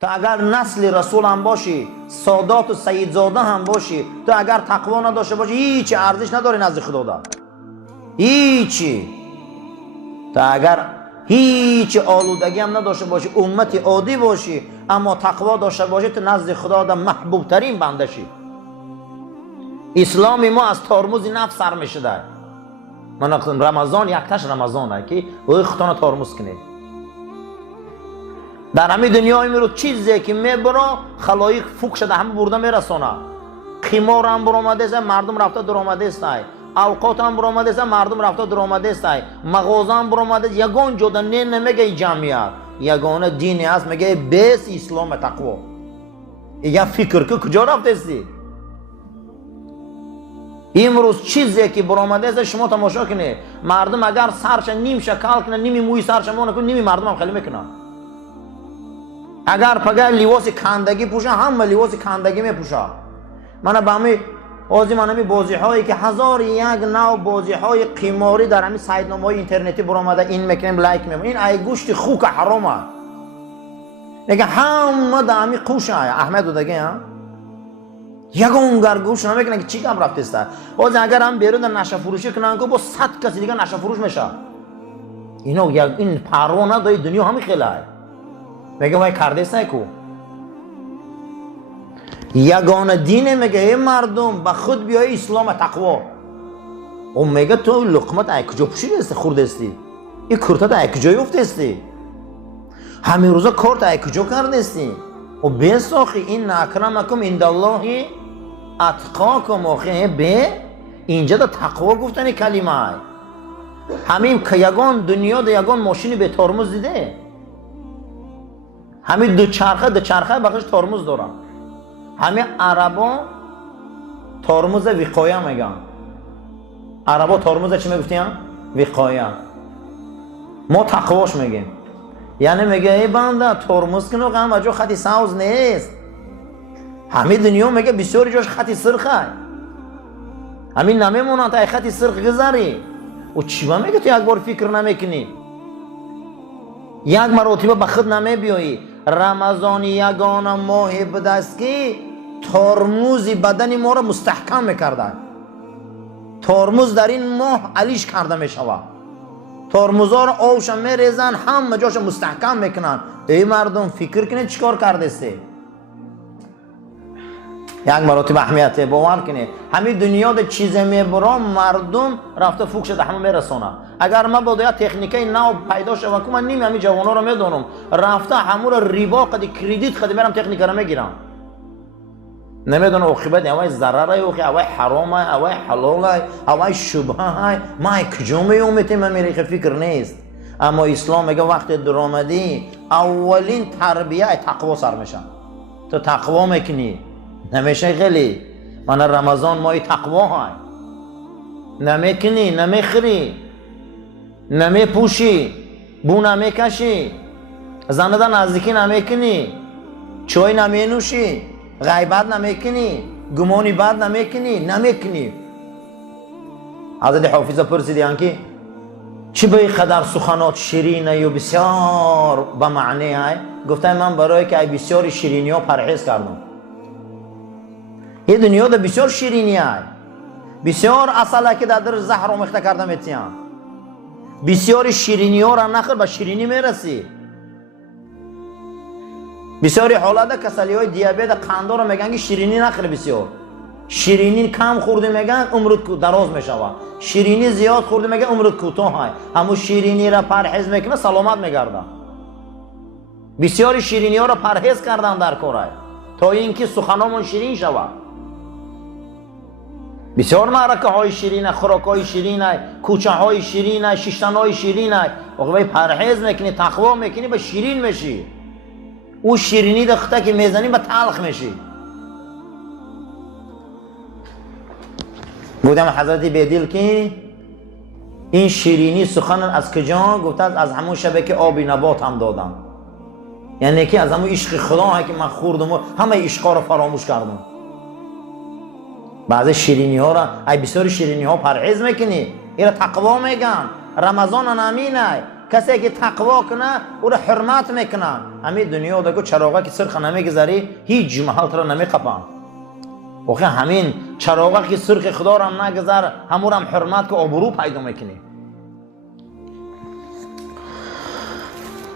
تو اگر نسل رسول هم باشی، سادات و سیدزاده هم باشی، تو اگر تقوا نداشته باشی هیچ ارزش نداری نزد خدا دار. هیچی. تو اگر هیچ آلودگی هم نداشته باشی، امت عادی باشی، اما تقوا داشته باشی، تو نزد خدا در محبوب ترین بنده شی. اسلام ما از ترمز نفس سر میشده. من رمضان یکتاش رمضانه که او خودتان ترمز کنی. در همه دنیا امروز چیزی که میبره خلایق فوق شده همه برده میرسونه. قمار هم برآمده است، مردم رفته درآمده است. اوقات هم برآمده است، مردم رفته درآمده است. مغازه هم برآمده است. یگان جدا نمیگه جمعیت، یگانه دینی است، میگه بیس اسلام تقوا. یا فکر که کجا رفته استی؟ امروز چیزی که برآمده است شما تماشا کنید. مردم اگر سرش نیم شکل کنه، نیمی موی سرش مونه کنه، نیمی مردم هم خیلی میکنن. اگر پگه لباس کندگی پوشه، همه لباس کندگی میپوشه. من به همین بازی هایی که هزار یک نوع بازی های قماری در همین سایت های اینترنتی برآمده، این میکنیم لایک میکنیم، این ای گوشت خوک حرامه. دیگه همه در همین قوشه احمد دیگه ها یگان گرگوش نمیکنه که چی کم رفته است. اگر هم بیرون در نشه فروشی کنن که با 100 کسی دیگه نشه فروش میشه. این پروانه دای دنیا همین خیلی میگه وای کرده است کو. یگانه دین میگه ای مردم به خود بیای اسلام تقوا. اون میگه تو لقمت ای کجا پوشیده است خورده استی؟ این کرتا ای کجا یفته استی؟ همین روزا کارت ای کجا کرده استی؟ و بیساخی این اکرمکم عند الله اتقاکم. آخه به اینجا دا تقوا گفتن کلمه ای. همین که یگان دنیا دا یگان ماشینی به ترمز دیده. همین دو چرخه بخش ترمز دارن. همین عربا ترمز وقایه میگن. عربا ترمز چی میگفتیم؟ وقایه. ما تقواش میگیم. یعنی میگه ای بنده ترمز کنو غم وجو خطی ساوز نیست. همین دنیا میگه بسیاری جاش خطی سرخه. همین نمیمونن تا خطی سرخ گذاری. و چی میگه تو یک بار فکر نمیکنی؟ یک مرتبه به خود نمیبیایی. رمضان یگانه ماه بوده است که ترمز بدن ما را مستحکم میکرده. ترمز در این ماه علیش کرده میشود. ترمزها را آوش میریزن، همه جاش مستحکم میکنن. ای مردم فکر کنید چیکار کرده است. یک مرتبه اهمیت باور کنید. همین دنیا ده چیز میبرم مردم رفته فوق شده همه میرسونه. اگر من با دیگه تکنیکای نو پیدا شوم که من نیم همین جوانا رو میدونم رفته همون ریبا قد کردیت قد میرم تکنیک رو میگیرم. نمیدونم عاقبت اوای ضرره اوای حرامه اوای حلاله اوای شبهه ما کجا میومته من میری فکر نیست. اما اسلام میگه وقتی درآمدی اولین تربیه تقوا سر میشن. تو تقوا میکنی نمیشه خیلی. من رمضان ماه تقوا های نمیکنی، نمیخری، نمیپوشی، بو نمیکشی، زنده نزدیکی نمیکنی، چای نمینوشی، غیبت نمیکنی، گمانی بد نمیکنی. حضرت حافظ پرسیدن که چی به قدر سخنات شیرینه و بسیار به معنی های؟ گفتن من برای که بسیار شیرینی ها پرهیز کردم. این دنیا ده بسیار شیرینی های، بسیار اصله که در زهر آمیخته کرده میتیم. بسیار شیرینی ها را نخور به شیرینی میرسی. بسیاری حالت کسلی های دیابت قند را میگن که شیرینی نخور. بسیار شیرینی کم خورده میگن عمرت دراز میشوه، شیرینی زیاد خورده میگن عمرت کوتاه های. همون شیرینی را پرهیز میکنه سلامت میگرده. بسیاری شیرینی ها را پرهیز کردن در کاره تا اینکه سخنامون شیرین شود. بسیار معرکه های شیرینه، خوراک های شیرینه، کوچه های شیرینه، شیشتن های شیرینه. وقتی پرهیز میکنی تقوا میکنی به شیرین میشی. او شیرینی دخته که میزنی به تلخ میشی. گفتم حضرت بیدل که این شیرینی سخن از کجا؟ گفتن از همون شبه که آبی نبات هم دادم. یعنی که از همون عشق خدا که من خوردم و همه عشقا رو فراموش کردم. بعضی شیرینی ها را ای بسیار شیرینی ها پرهیز میکنی. این را تقوا میگن. رمضان نمینه کسی که تقوا کنه او را حرمت میکنه. همین دنیا دگو چراغا که سرخ نمیگذاری هیچ محل را نمیقپن. واقعا همین چراغا که سرخ خدا را نگذار همون هم حرمت که آبرو پیدا میکنی.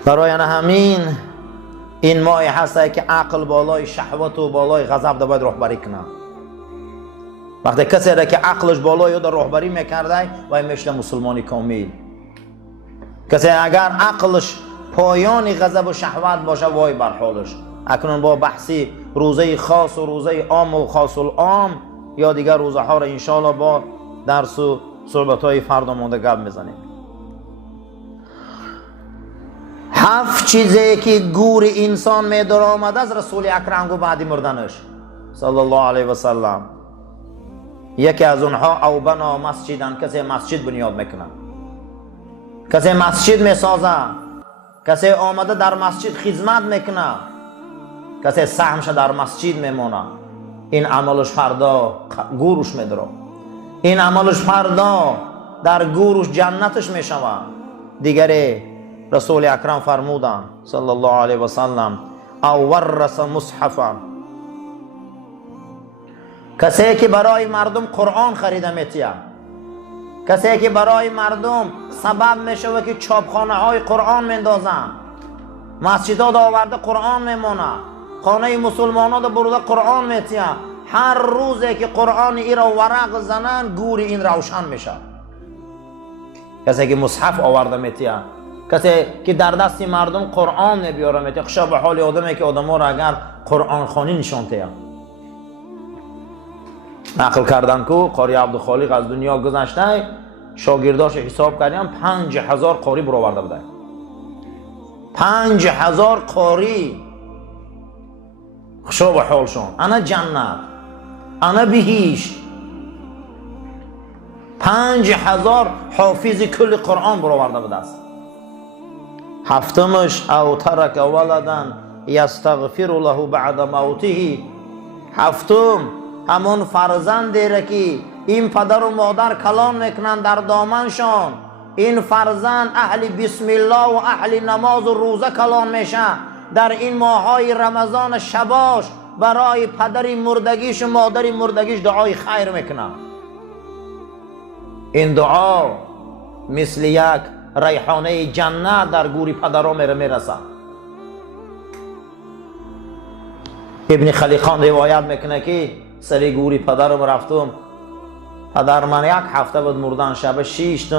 برای همین این مایه هست که عقل بالای شهوت و بالای غضب دا باید رهبری کنه. وقتی کسی را که عقلش بالای دا رهبری میکرده وای مثل مسلمانی کامل. کسی اگر عقلش پایان غضب و شهوت باشه وای بر حالش. اکنون با بحثی روزه خاص و روزه عام و خاص العام یا دیگر روزه ها را انشاءالله با درس و صحبت های فردا مونده گپ میزنیم. 7 چیزی که گور انسان می در آمده از رسول اکرم گو بعد مردنش صلی الله علیه و سلم. یکی از اونها او بنا مسجدن، کسی مسجد بنیاد میکنه، کسی مسجد میسازه، کسی آمده در مسجد خدمت میکنه، کسی سهمش در مسجد میمونه. این عملش فردا گورش میدره، این عملش فردا در گورش جنتش میشوه. دیگری رسول اکرم فرمودن صلی الله علیه و سلم او ورث مصحفا، کسی که برای مردم قرآن خریده میتیه، کسی که برای مردم سبب میشه که چاپخانه های قرآن میندازن، مسجدها آورده قرآن میمونه، خانه مسلمانان دا برده قرآن میتیه. هر روزی که قرآن ای را ورق زنن گور این روشن میشه. کسی که مصحف آورده میتیه، کسی که در دست مردم قرآن نبیاره میتیه. خوشا به حال آدمی که آدم ها را اگر قرآن خانی نشان تیه. نقل کردن که قاری عبدالخالق از دنیا گذشته شاگرداش حساب کردیم 5000 قاری برآورده بوده. 5000 قاری. خوشا به حالشون. انا جنت، انا بهشت. 5000 حافظ کل قرآن برآورده بوده است. هفتمش او ترک ولدن یستغفر له بعد موته. هفتم همون فرزندی را که این پدر و مادر کلام میکنن در دامنشان، این فرزند اهل بسم الله و اهل نماز و روزه کلام میشه. در این ماهای رمضان شباش برای پدر مردگیش و مادر مردگیش دعای خیر میکنه. این دعا مثل یک ریحانه جنت در گوری پدرها میرسه. ابن خلیقان روایت میکنه که سری گوری پدرم رفتم، پدر من 1 هفته بود مردن، شب 6م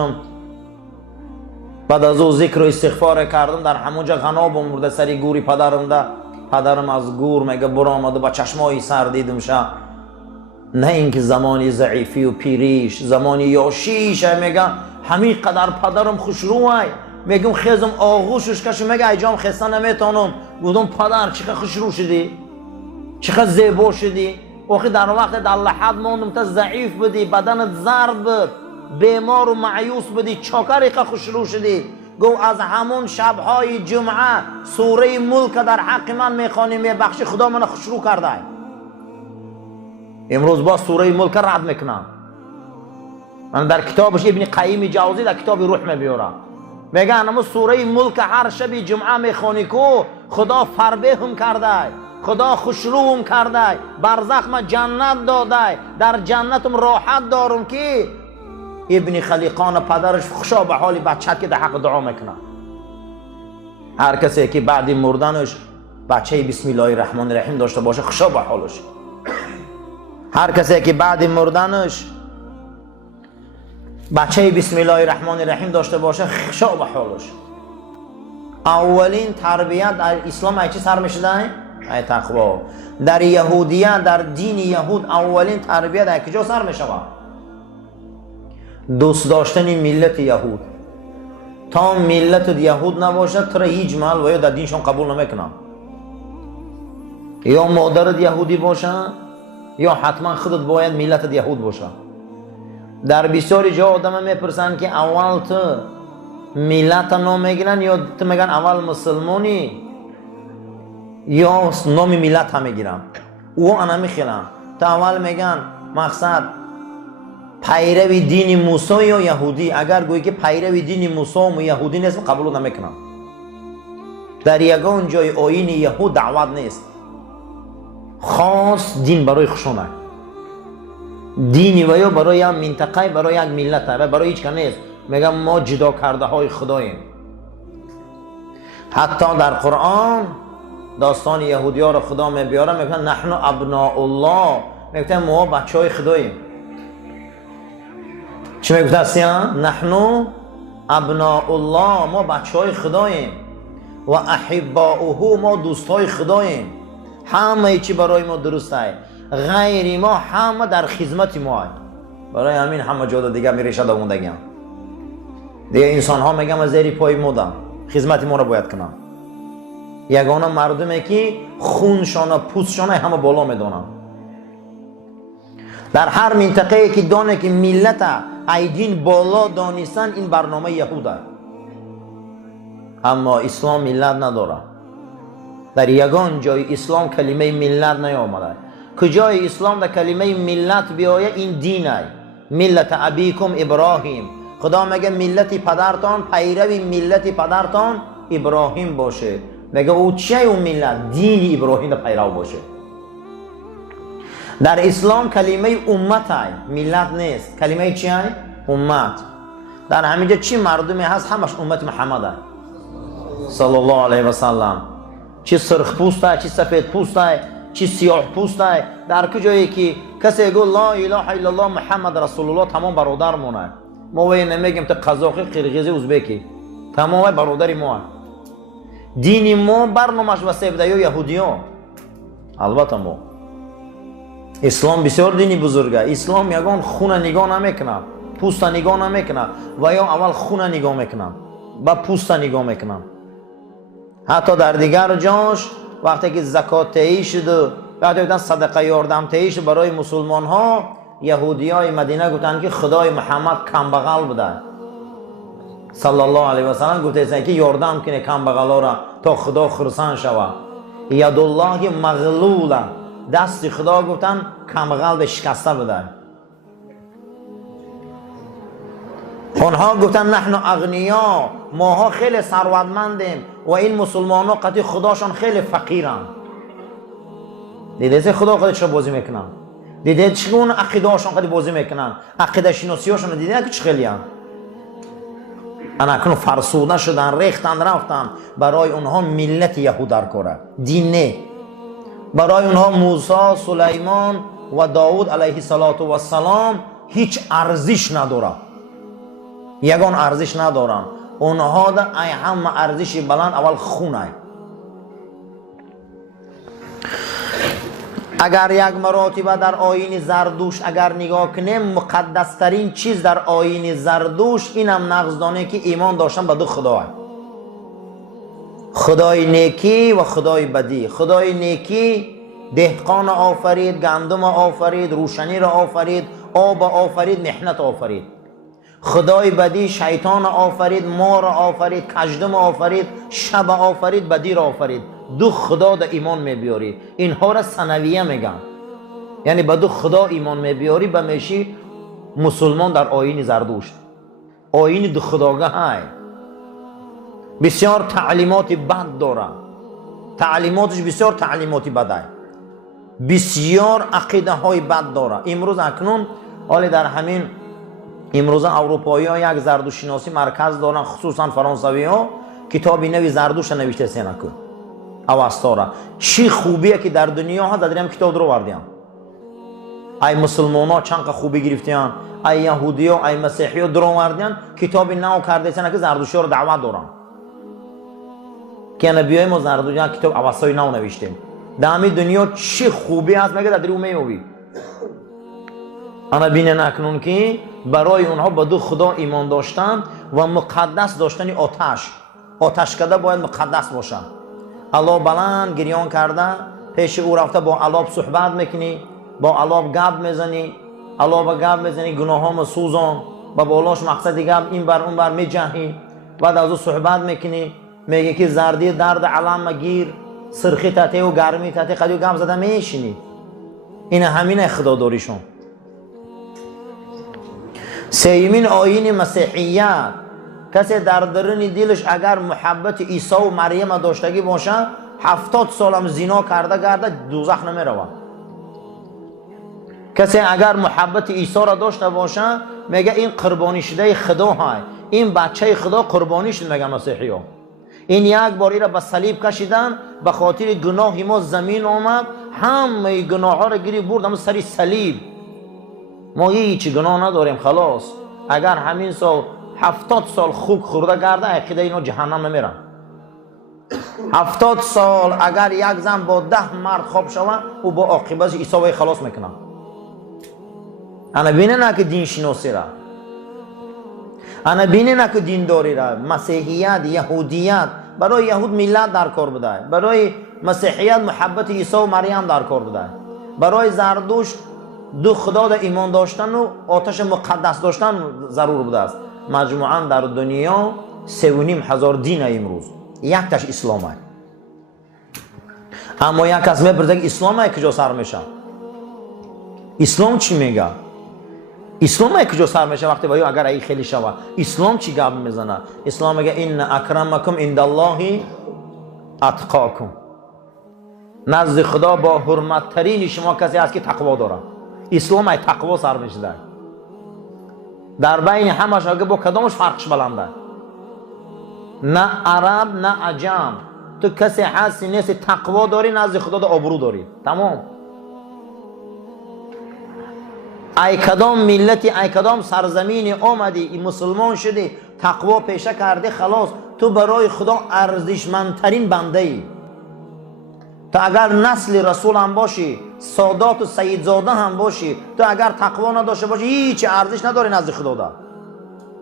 بعد از او ذکر و استغفار کردم در همونجا غناب مرده سری گوری پدرم ده. پدرم از گور میگه برآمد و با چشمای سر دیدم شه، نه اینکه زمانی ضعیفی و پیریش زمانی یاشیش میگه همین قدر پدرم خوشروه. میگم خیزم آغوشش کشم، میگه ایجام خسته نمیتونم. گفتم پدر چقدر خوشرو شدی، چقدر زیبا شدی. آخه در وقت در لحد موندم تا ضعیف بودی، بدنت زرد بود، بیمار و معیوس بودی، چاکر که خوشرو شدی. گو از همون شبهای جمعه سوره ملک در حق من میخوانی میبخشی، خدا من خوشرو کرده. امروز با سوره ملک رد میکنم. من در کتابش ابن قیم جوزی در کتاب روح میبیارم، میگه اما سوره ملک هر شب جمعه میخوانی کو خدا فربه هم کرده، خدا خوشرو هم کرده، برزخ ما جنت داده، در جنتم راحت دارم. که ابن خلیقان پدرش خوشا به حال بچه که در حق دعا میکنه. هر کسی که بعد مردنش بچه بسم الله الرحمن الرحیم داشته باشه خوشا به حالش. هر کسی که بعد مردنش بچه بسم الله الرحمن الرحیم داشته باشه خوشا به حالش. اولین تربیت در اسلام ای چی سر میشده؟ ای تقوا. در یهودیت، در دین یهود اولین تربیت ای کجا سر میشه؟ دوست داشتن ملت یهود. تا ملت یهود نباشه تو را هیچ محل و یا در دینشون قبول نمیکنن. یا مادرت یهودی باشه یا حتما خودت باید ملت یهود باشه. در بسیاری جا آدم میپرسن که اول تو ملت نام میگیرن یا تو میگن اول مسلمانی یا نام ملت هم میگیرن. او انا میخیرن تا اول میگن مقصد پیروی دین موسی یا یهودی، اگر گویی که پیروی دین موسی و یهودی نیست قبول نمیکنم. در یگان جای آیین یهود دعوت نیست، خاص دین برای خشونه، دینی و یا برای یک منطقه، برای یک ملت و برای هیچ کس نیست. میگم ما جدا کرده های خداییم. حتی در قرآن داستان یهودی ها رو خدا میبیاره، میگن نحن ابناء الله، میگن ما بچه های خداییم. چی میگفت هستیم؟ نحن ابناء الله، ما بچه های خداییم، و احباؤه، ما دوست های خداییم. همه چی برای ما درسته، غیر ما همه در خدمت ما. برای همین همه جا دیگه میریشه دووندگیم دیگه. انسان ها میگم از زیر پای مودم، خدمت ما رو باید کنم. یگانه مردمی که خونشان و پوستشان همه بالا میدونن. در هر منطقه که دانه که ملت ایدین بالا دانستن، این برنامه یهوده. اما اسلام ملت نداره. در یگان جای اسلام کلمه ملت نیامده. کجای اسلام در کلمه ملت بیایه این دینه، ملت ابیکم ابراهیم. خدا میگه ملت پدرتان پیروی ملت پدرتان ابراهیم باشه. میگه او چیه اون ملت؟ دین ابراهیم پیرو باشه. در اسلام کلمه امت های، ملت نیست. کلمه چیه؟ امت. در همینجا چی مردمی هست؟ همش امت محمد هست صلی الله علیه و سلم. چی سرخ پوست های، چی سفید پوست های، چی سیاه پوست های. در کجایی که کسی گفت لا اله الا الله محمد رسول الله، تمام برادر مونه. ما وی نمیگیم تو قزاقی، قرقیزی، ازبکی، تمام برادری ما. دین ما برنامه‌اش واسه ابداعی یهودی ها. البته ما اسلام بسیار دینی بزرگه. اسلام یگان خونه نگاه نمیکنه، پوست نگاه نمیکنه، و یا اول خونه نگاه میکنه با پوست نگاه میکنه. حتی در دیگر جاش وقتی که زکات تهیه شد، وقتی بودن صدقه یاردم تهیه شد برای مسلمان ها، یهودی های مدینه گفتن که خدای محمد کم بغل بوده صلی الله علیه و سلم. گفته که یاردم کنه کم بغل ها را تا خدا خرسان شود. ید الله مغلوله، دست خدا گفتن کم بغل به شکسته بوده. اونها گفتن نحن اغنیا، ماها خیلی ثروتمندیم و این مسلمان ها قطعی خداشان خیلی فقیرن. دیده خدا قطعی چه بازی میکنن؟ دیده چه اون عقیده هاشون قطعی بازی میکنن؟ عقیده شناسی هاشون دیده که چه خیلی هم؟ انا کنو فرسوده شدن، ریختن رفتن. برای اونها ملت یهود در کاره، دین نه. برای اونها موسی، سلیمان و داود علیه السلام هیچ ارزش نداره. یگان ارزش ندارن. اونها در ای همه ارزشی بلند اول خونه. اگر یک مراتبه در آیین زردوشت اگر نگاه کنیم، مقدس ترین چیز در آیین زردوشت اینم نقض دانه که ایمان داشتن به دو خدا، خدای نیکی و خدای بدی. خدای نیکی دهقان آفرید، گندم آفرید، روشنی را آفرید، آب آفرید، محنت آفرید. خدای بدی شیطان آفرید، مار آفرید، کژدم آفرید، شب آفرید، بدی را آفرید. دو خدا در ایمان میبیاری. اینها را ثانویه میگن، یعنی به دو خدا ایمان میبیاری به میشی مسلمان در آیین زردوشت. آیین دو خداگاه های بسیار تعلیمات بد داره، تعلیماتش بسیار تعلیماتی بده، بسیار عقیده های بد داره. امروز اکنون حالی در همین امروز اروپایی ها یک زردوشت شناسی مرکز دارن، خصوصا فرانسوی ها کتابی نوی زردوشت نوشته سینکو اوستاره. چی خوبیه که در دنیا ها در کتاب رو وردیم. ای مسلمان ها چند خوبی گرفتیان، ای یهودی ها ای مسیحی ها درو وردیان کتابی نو کرده سینکو زردوشتی رو دعوت دارن که نبیای ما زردوشتی کتاب اوستای نو نوشتیم. در همین دنیا چی خوبی هست مگه در اون میوی. انا بینه نکنون که برای اونها به دو خدا ایمان داشتن و مقدس داشتن آتش کده باید مقدس باشن. الله بلند گریان کرده، پیش او رفته با الله صحبت میکنی، با الله گپ میزنی، الله با گپ میزنی، گناهام سوزان با بالاش مقصد گپ این بر اون بر میجهی. بعد از او صحبت میکنی، میگه که زردی درد علم مگیر، سرخی تته و گرمی تته قدیو گپ زده میشینی. این همین خدا داریشون. سیمین آیین مسیحیت، کسی در درون دلش اگر محبت عیسی و مریم داشتگی باشه 70 سال هم زنا کرده دوزخ نمی روه. کسی اگر محبت عیسی را داشته باشه میگه این قربانی شده خدا های، این بچه خدا قربانی شد. میگه مسیحی ها این یک باری را به صلیب کشیدن، به خاطر گناه ما زمین آمد، همه گناه ها را گیری برد همون سری صلیب. ما هیچ گناه نداریم خلاص. اگر همین سال 70 سال خوک خورده گرده عقیده اینا جهنم نمیرن. 70 سال اگر یک زن با 10 مرد خواب شوه او با عاقبت عیسی وی خلاص میکنه. انا بینه نه که دین شناسی را، انا بینه نه که دین داری را. مسیحیت، یهودیت برای یهود ملت در کار بوده، برای مسیحیت محبت عیسی و مریم در کار بوده، برای زردوشت دو خدا در ایمان داشتن و آتش مقدس داشتن ضرور بوده است. مجموعاً در دنیا 3,500 دین امروز، یک تاش اسلام است. اما یک کس میپرسه که اسلام های کجا سر میشه؟ اسلام چی میگه؟ اسلام های کجا سر میشه؟ وقتی باید اگر ای خیلی شوه اسلام چی گپ میزنه؟ اسلام میگه این اکرمکم عند الله اتقاکم، نزد خدا با حرمت ترین شما کسی است که تقوا داره. اسلام های تقوا سر میشه. در بین همش اگه با کدامش فرقش بلنده؟ نه عرب نه عجم، تو کسی هستی نیست تقوا داری نزد خدا دا آبرو داری. تمام. ای کدام ملتی، ای کدام سرزمینی آمدی مسلمان شدی تقوا پیشه کردی خلاص تو برای خدا ارزشمندترین بنده ای. تو اگر نسل رسول هم باشی، سادات و سیدزاده هم باشی، تو اگر تقوا نداشته باشی هیچ ارزش نداری نزد خدا دا.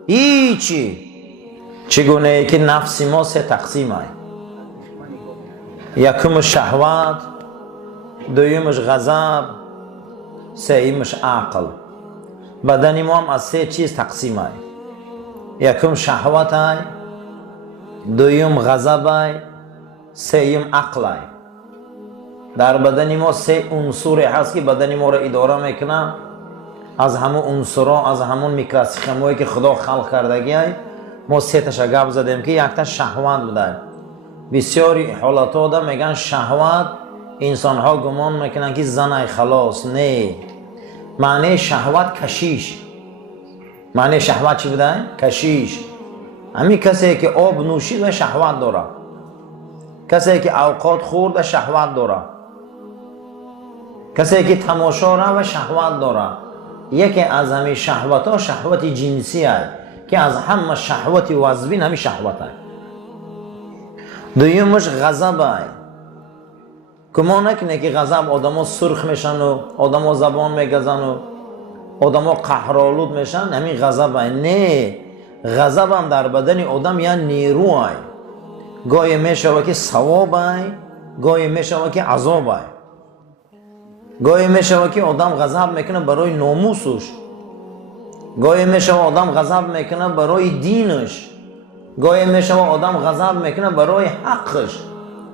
هیچی. چگونه ای که نفس ما 3 تقسیم های. یکمش شهوت، دویمش غضب، سومش عقل. بدن ما هم از 3 چیز تقسیم های. یکم شهوت های، دویم غضب های، سوم عقل های. در بدن ما 3 عنصر هست که بدن ما را اداره میکنه. از همون عنصرها، از همون میکروسکوپی که خدا خلق کردگی های ما 3 تاش گپ زدیم که یک تا شهوت بوده. بسیاری حالات ها میگن شهوت، انسان ها گمان میکنن که زن خلاص. نه، معنی شهوت کشیش. معنی شهوت چی بوده؟ کشیش. همین کسی که آب نوشید و شهوت داره، کسی که اوقات خورد شهوت داره، کسی که تماشا را و شهوت داره. یکی از همین شهوت ها شهوت جنسی است که از همه شهوت وزبین همین شهوت است. دویمش غضب است. گمان نکنه که غضب آدم ها سرخ میشن و آدم ها زبان میگزن و آدم ها قهرآلود میشن، همین غضب است. نه، غضب هم در بدن آدم یا نیرو است. گاهی میشوه که ثواب است، گاهی میشوه که عذاب است. گاهی میشوه که آدم غضب میکنه برای ناموسش، گاهی میشوه آدم غضب میکنه برای دینش، گاهی میشوه آدم غضب میکنه برای حقش.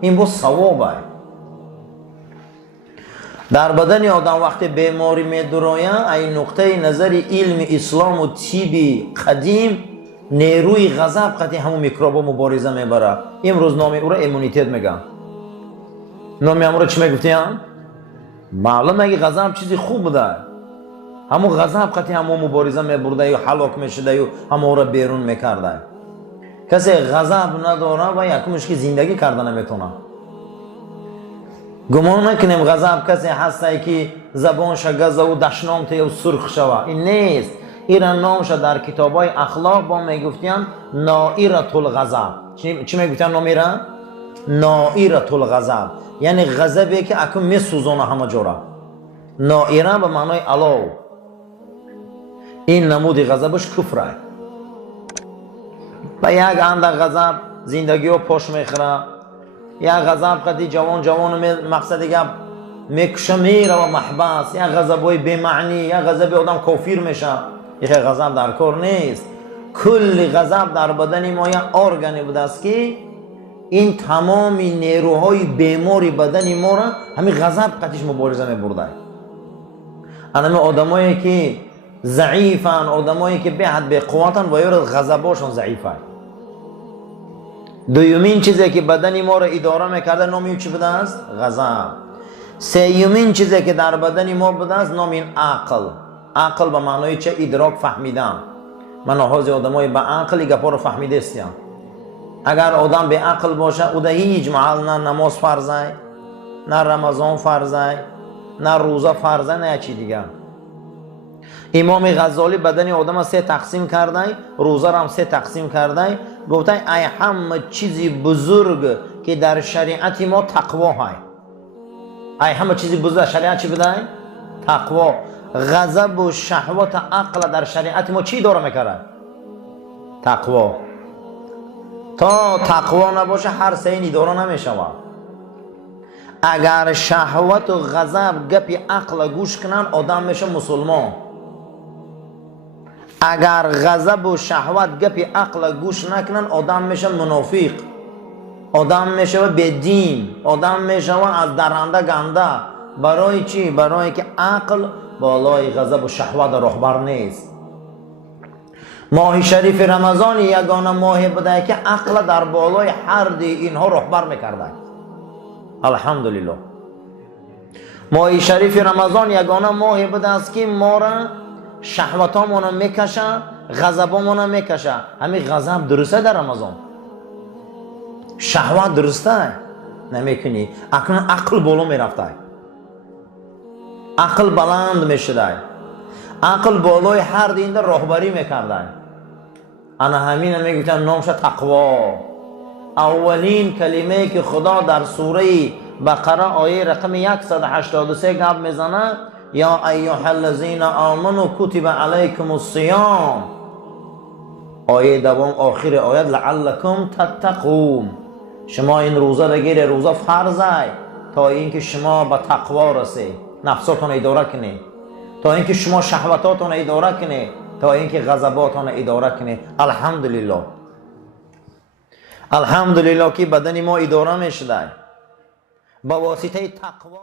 این با ثواب است. در بدن آدم وقتی بیماری میدراید، این نقطه نظر علم اسلام و طب قدیم، نیروی غضب قطعی همون میکروبا مبارزه میبره. امروز نام او را ایمونیتت میگن. نام او را چی میگفتیم؟ معلومه اگه غضب چیزی خوب بوده، همون غضب قطعی همون مبارزه میبرده یا هلاک میشده یا همون را بیرون میکرده. کسی غضب نداره و یکمش که زندگی کرده نمیتونه. گمان نکنیم غضب کسی هسته که زبانش گزه و دشنامت یا سرخ شوه. این نیست. ایرا نامش در کتابای اخلاق با میگفتیم نائرة الغضب. چی میگفتیم نام ایرا؟ نائرة الغضب، یعنی غضبی که اکنون میسوزانه همه جورا. نائره به معنای علاو. این نمود غضبش کفر است. و یک اندک غضب زندگی رو پاش میخوره. یک غضب قدی جوان مقصد دیگه میکشه میره و محبس. یک غضبای بی‌معنی، یک غضب آدم کافر میشه. یک غضب در کار نیست. کل غضب در بدن ما یک ارگانی بوده است که این تمام نیروهای بیماری بدن ما را همین غضب قطعش مبارزه میبرده. همه آدمایی که ضعیفن، آدمایی که به حد به قوتن و یا غضباشون ضعیفه. دومین چیزی که بدن ما را اداره میکرده نامی چی بوده است؟ غضب. سومین چیزی که در بدن ما بوده است نام این عقل. عقل به معنای چه؟ ادراک، فهمیدن. من آغاز آدمای به عقل گپا رو فهمیده استیم. اگر آدم به عقل باشه او در هیچ محل نه نماز فرضه، نه رمضان فرضه، نه روزه فرضه، نه چی دیگه. امام غزالی بدن آدم سه تقسیم کرده، روزه را هم سه تقسیم کرده. گفته ای همه چیزی بزرگ که در شریعت ما تقوا های. ای همه چیزی بزرگ در شریعت چی بوده؟ تقوا. غضب و شهوت عقل در شریعت ما چی داره میکرد؟ تقوا. تا تقوا نباشه هر سه این اداره نمیشود. اگر شهوت و غضب گپی عقل گوش کنن آدم میشه مسلمان. اگر غضب و شهوت گپی عقل گوش نکنن آدم میشه منافق، آدم میشه بدین، آدم میشه از درنده گنده. برای چی؟ برای که عقل بالای غضب و شهوت رهبر نیست. ماه شریف رمضان یگانه ماه بوده که عقل در بالای هر دی اینها رهبر میکرده. الحمدلله. ماه شریف رمضان یگانه ماه بوده است که ما را شهوتامون میکشه، غضبامون میکشه. همین غضب درسته در رمضان؟ شهوت درسته؟ نمیکنی. اکنون عقل بالا میرفته، عقل بلند میشده، عقل بالای هر دین در راهبری میکرده. انا همین میگفتن نامش تقوا. اولین کلمه که خدا در سوره بقره آیه رقم 183 گپ میزنه یا ایها الذین آمنوا کتب علیکم الصیام. آیه دوم آخر آیت لعلکم تتقون. شما این روزه بگیره، روزه فرضه تا اینکه شما به تقوا رسید، نفساتون اداره کنید، تا اینکه شما شهوتاتون اداره کنید، تا اینکه غضباتون اداره کنید. الحمدلله. الحمدلله که بدن ما اداره میشده با واسطه تقوا.